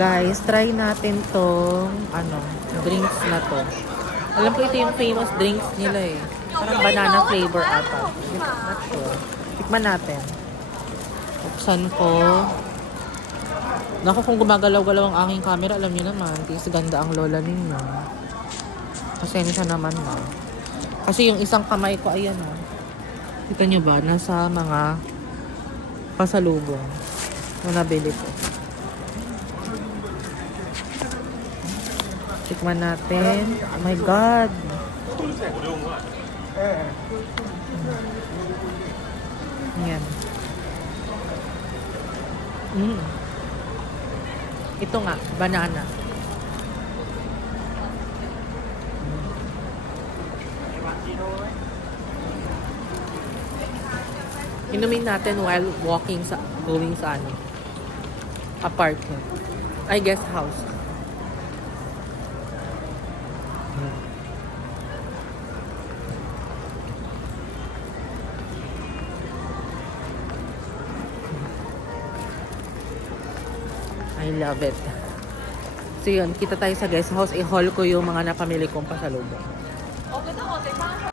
Guys, try natin tong drinks na to. Alam ko ito yung famous drinks nila eh. Parang banana flavor ata. Not sure. Tikman natin. Buksan ko. Naku, kung gumagalaw-galaw ang aking camera, alam niyo naman, tiis ganda ang lola ninyo. Pasensya naman na. Kasi yung isang kamay ko, ayan o. Kita niyo ba? Nasa mga pasalubong na nabili ko. Tikman natin. Oh my God! Yan. Ito nga, banana. Inumin natin while going sa apartment. I guess house. I love it. So yun, kita tayo sa guest house. I-haul ko yung mga napamili kong pasalubong.